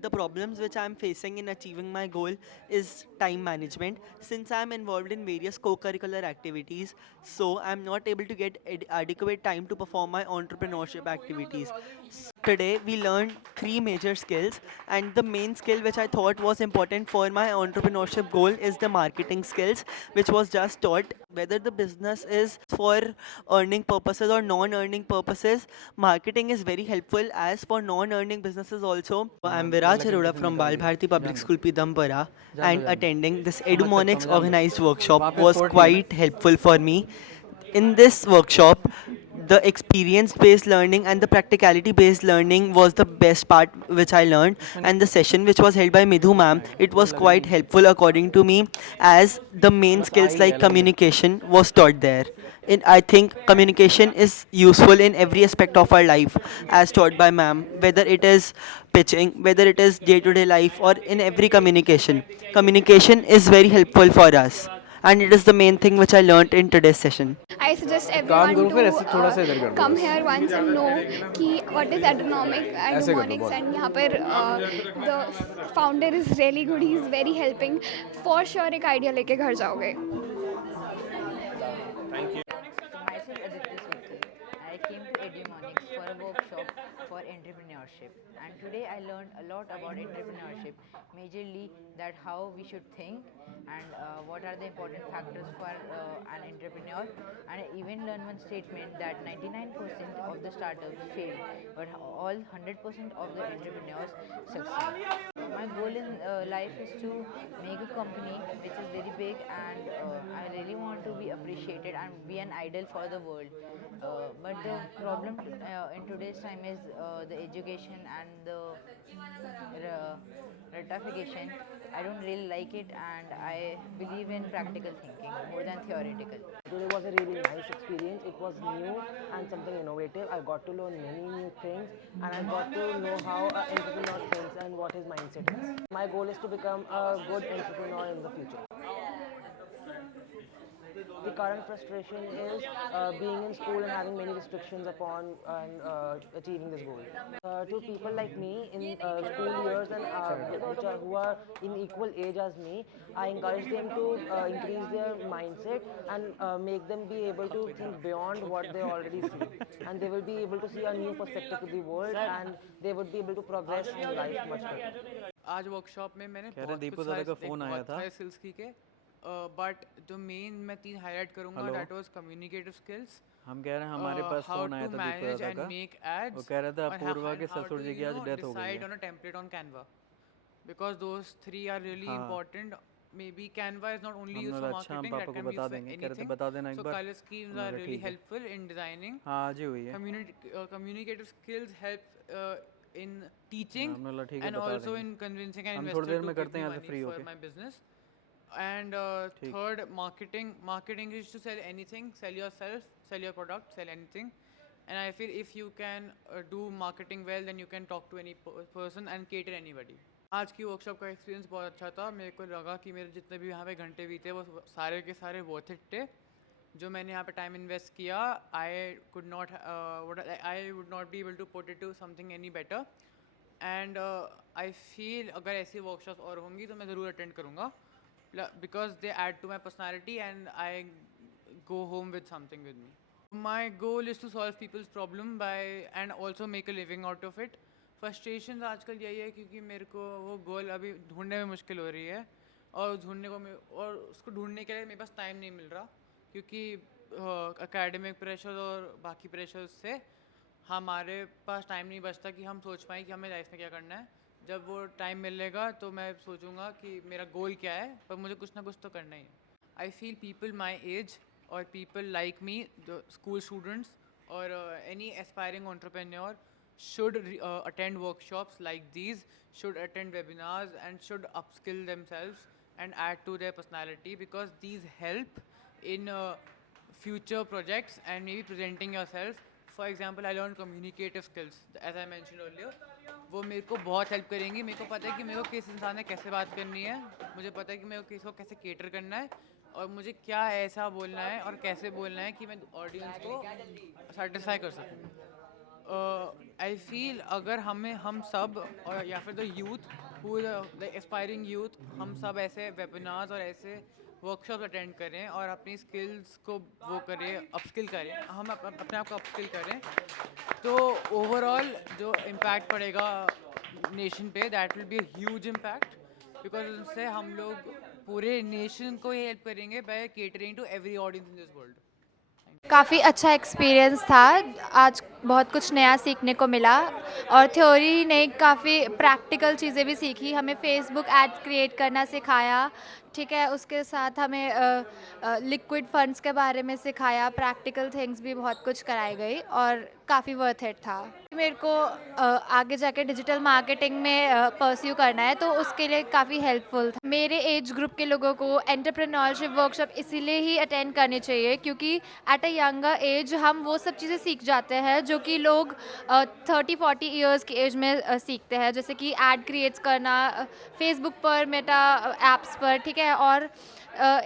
the problems which I'm facing in achieving my goal is time management. Since I'm involved in various co-curricular activities, so I'm not able to get adequate time to perform my entrepreneurship activities. Today we learned three major skills, and the main skill which I thought was important for my entrepreneurship goal is the marketing skills, which was just taught. Whether the business is for earning purposes or non-earning purposes, marketing is very helpful as for non-earning businesses also. I'm Viraj Arora from Bal Bharati Public School Pitampura, and attending this Edumonics organized workshop was quite helpful for me. In this workshop, the experience based learning and the practicality based learning was the best part which I learned, and the session which was held by Midhu ma'am, it was quite helpful according to me, as the main skills like communication was taught there. I think communication is useful in every aspect of our life as taught by ma'am, whether it is pitching, whether it is day to day life, or in every communication. Communication is very helpful for us, and it is the main thing which I learnt in today's session. I suggest काम everyone करो to फिर ऐसे थोड़ा सा इधर कर दो come बस here once and know कि what is ऐसे कर दो Edumonics, बहुत and यहाँ पर the founder is really good. He is very helping. For sure एक idea लेके घर जाओगे. So myself Aditya Sothi. I came to Edumonics for a workshop for entrepreneurship, and today I learned a lot about entrepreneurship, majorly that how we should think and what are the important factors for an entrepreneur, and I even learned one statement that 99% of the startups fail, but all 100% of the entrepreneurs succeed. My goal in life is to make a company which is very big, and I really want to be appreciated and be an idol for the world. But the problem in today's time is the education and the ratification. I don't really like it, and I believe in practical thinking more than theoretical. Today was a really nice experience. It was new and something innovative. I got to learn many new things, and I got to know how an entrepreneur thinks and what his mindset is. My goal is to become a good entrepreneur in the future. The current frustration is being in school and having many restrictions upon and achieving this goal. To people like me in school years and who are in equal age as me, I encourage them to increase their mindset and make them be able to think beyond what they already see, and they will be able to see a new perspective to the world, and they would be able to progress in life much better. आज workshop में मैंने कह रहे बहुत दीपू कुछ दादा सारे का फ़ोन आया बहुत था। सारे स्किल्स सीखे, बट जो मेन मैं तीन हाईलाइट करूंगा hello. That was communicative skills, हम कह रहे हैं हमारे पास हाउ फ़ोन आया टू था दीपू मैनेज दादा एंड का। मेक वो एड्स, कह रहा था और अपूर्वा के हाउ ससुर टू जी की आज डेथ हो गई डिसाइड है। On a template on Canva, because those three are really हाँ important. Maybe Canva is not only हमने used बोला for अच्छा हम marketing, that पापा को can be बता used for देंगे, कह रहे थे anything. बता देना एक So बार। color schemes हमने are बोला really ठीक है। helpful in designing. हाँ आज ही हुई है। Communicative skills help in हाँ, teaching हमने बोला ठीक है and बता also देंगे। in convincing an हम थोड़ी investor देर to में give करते me हैं यहाँ से money फ्री for होके। my business. And ठीक। third, marketing is to sell anything, sell yourself, sell your product, sell anything. And I feel if you can do marketing well, then you can talk to any person and cater anybody. आज की workshop का experience बहुत अच्छा था. मेरे को लगा कि मेरे जितने भी यहाँ पे घंटे बीते वो सारे के सारे वर्थ इट थे. जो मैंने यहाँ पे टाइम इन्वेस्ट किया, I would not be able to put it to something any better. And I feel अगर ऐसी वर्कशॉप्स और होंगी तो मैं ज़रूर अटेंड करूँगा, because they add to my personality and I go home with something with me. My goal is to solve people's problem by and also make a living out of it. Frustrations आजकल यही है क्योंकि मेरे को वो गोल अभी ढूंढने में मुश्किल हो रही है, और उसको ढूंढने के लिए मेरे पास टाइम नहीं मिल रहा, क्योंकि एकेडमिक प्रेशर और बाकी प्रेशर्स से हमारे पास टाइम नहीं बचता कि हम सोच पाएँ कि हमें लाइफ में क्या करना है. जब वो टाइम मिलेगा तो मैं सोचूंगा कि मेरा गोल क्या है, पर मुझे कुछ ना कुछ तो करना ही है. I feel people my age or people like me, the school students or any aspiring entrepreneur should attend workshops like these, should attend webinars and should upskill themselves and add to their personality, because these help in future projects and maybe presenting yourself. For example, I learned communicative skills, as I mentioned earlier. वो मेरे को बहुत help करेंगी. मेरे को पता है कि मेरे को किस इंसान से कैसे बात करनी है, मुझे पता है कि मेरे को किसको कैसे केटर करना है, और मुझे क्या ऐसा बोलना है और कैसे बोलना है कि मैं ऑडियंस को सेटिस्फाई कर सकूँ. आई फील अगर हम सब और या फिर the youth who the aspiring youth हम सब ऐसे वेबिनार्स और ऐसे वर्कशॉप अटेंड करें और अपनी स्किल्स को वो करें, अपस्किल करें, हम अपने आप को अपस्किल करें, तो ओवरऑल जो इम्पैक्ट पड़ेगा नेशन पे that will be a huge impact, because उनसे हम लोग पूरे नेशन को ही हेल्प करेंगे by catering to every audience in this world. काफ़ी अच्छा एक्सपीरियंस था। आज बहुत कुछ नया सीखने को मिला और थ्योरी नहीं, काफ़ी प्रैक्टिकल चीज़ें भी सीखी। हमें फेसबुक ऐड क्रिएट करना सिखाया, ठीक है, उसके साथ हमें लिक्विड फंड्स के बारे में सिखाया, प्रैक्टिकल थिंग्स भी बहुत कुछ कराई गई और काफ़ी वर्थ इट था। मेरे को आगे जाके डिजिटल मार्केटिंग में परस्यू करना है, तो उसके लिए काफ़ी हेल्पफुल था। मेरे एज ग्रुप के लोगों को एंटरप्रेन्योरशिप वर्कशॉप इसीलिए ही अटेंड करनी चाहिए क्योंकि एट अ यंगर एज हम वो सब चीज़ें सीख जाते हैं जो कि लोग 30-40 ईयर्स की एज में सीखते हैं, जैसे कि एड क्रिएट्स करना फेसबुक पर, मेटा ऐप्स पर, ठीक है, और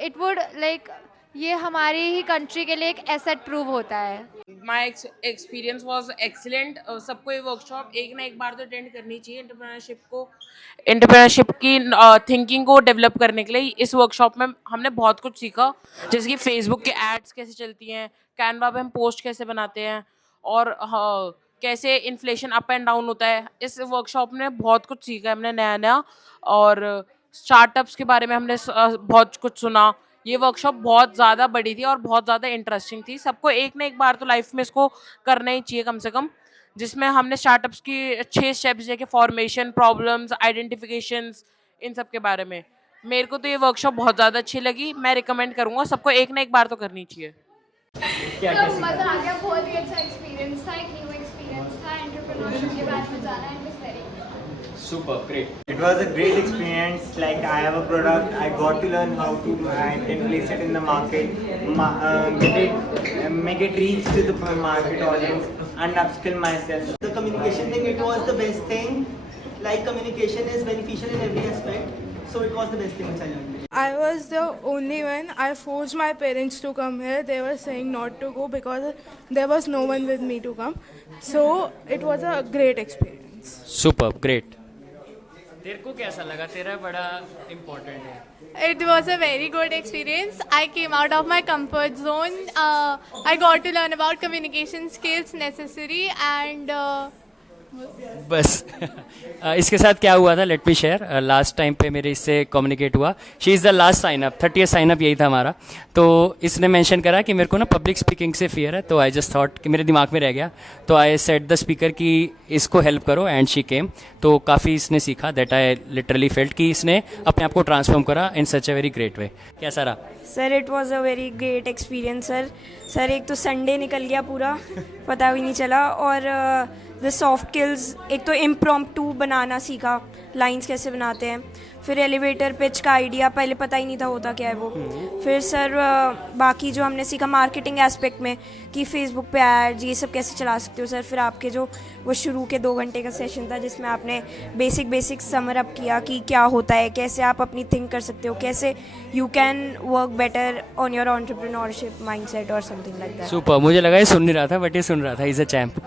इट वुड लाइक ये हमारी ही कंट्री के लिए एक एसेट प्रूव होता है। My experience was excellent. सबको ये वर्कशॉप एक ना एक बार तो अटेंड करनी चाहिए एंटरप्रेन्योरशिप की थिंकिंग को डेवलप करने के लिए। इस वर्कशॉप में हमने बहुत कुछ सीखा, जैसे कि फेसबुक के एड्स कैसे चलती हैं, कैनवा पे हम पोस्ट कैसे बनाते हैं और कैसे इन्फ्लेशन अप एंड डाउन होता है। इस वर्कशॉप में बहुत कुछ सीखा हमने नया नया, और स्टार्टअप्स के बारे में हमने बहुत कुछ सुना। ये वर्कशॉप बहुत ज़्यादा बड़ी थी और बहुत ज़्यादा इंटरेस्टिंग थी। सबको एक ना एक बार तो लाइफ में इसको करना ही चाहिए कम से कम, जिसमें हमने स्टार्टअप्स की 6 स्टेप्स जैसे फॉर्मेशन, प्रॉब्लम्स, आइडेंटिफिकेशंस, इन सब के बारे में। मेरे को तो ये वर्कशॉप बहुत ज़्यादा अच्छी लगी, मैं रिकमेंड करूँगा सबको एक ना एक बार तो करनी चाहिए। तो मज़ा आ गया, बहुत ही अच्छा एक्सपीरियंस था, एक न्यू एक्सपीरियंस था, एंटरप्रेन्योरशिप के बारे में जाना and it's very Super, great. It was a great experience. Like I have a product, I got to learn how to I can place it in the market, get it, make it reach to the market audience, and upskill myself. The communication thing, it was the best thing. Like communication is beneficial in every aspect, so it was the best thing which I learned. I was the only one. I forced my parents to come here. They were saying not to go because there was no one with me to come. So it was a great experience. Super, great. तेरे को कैसा लगा? तेरा बड़ा important है। It was a very good experience. I came out of my comfort zone. I got to learn about communication skills necessary and बस इसके साथ क्या हुआ था, let me share. Last time पे मेरे इससे कम्युनिकेट हुआ। She is the last sign up, 30th sign up यही था हमारा। तो इसने मेंशन करा कि मेरे को ना पब्लिक स्पीकिंग से फियर है, तो आई जस्ट थॉट कि मेरे दिमाग में रह गया, तो आई सेट द स्पीकर कि इसको हेल्प करो, एंड शी केम। तो काफ़ी इसने सीखा, दैट आई लिटरली फेल्ट कि इसने अपने आप को ट्रांसफॉर्म करा इन सच अ वेरी ग्रेट वे। कैसा रहा? Sir it was a very great experience sir. एक तो संडे निकल गया पूरा, पता भी नहीं चला, और द सॉफ्ट स्किल्स, एक तो इम्प्रॉम्प्टू बनाना सीखा, लाइंस कैसे बनाते हैं, फिर एलिवेटर पिच का आइडिया पहले पता ही नहीं था होता क्या है वो। फिर सर बाकी जो हमने सीखा मार्केटिंग एस्पेक्ट में कि फेसबुक पे एड्स ये सब कैसे चला सकते हो सर। फिर आपके जो वो शुरू के 2 घंटे का सेशन था जिसमें आपने बेसिक समर अप किया कि क्या होता है, कैसे आप अपनी थिंक कर सकते हो, कैसे you can work better on your entrepreneurship mindset और समथिंग लाइक दैट। सुपर, मुझे लगा ये सुन नहीं रहा था, बट ये सुन रहा था। Is a champ.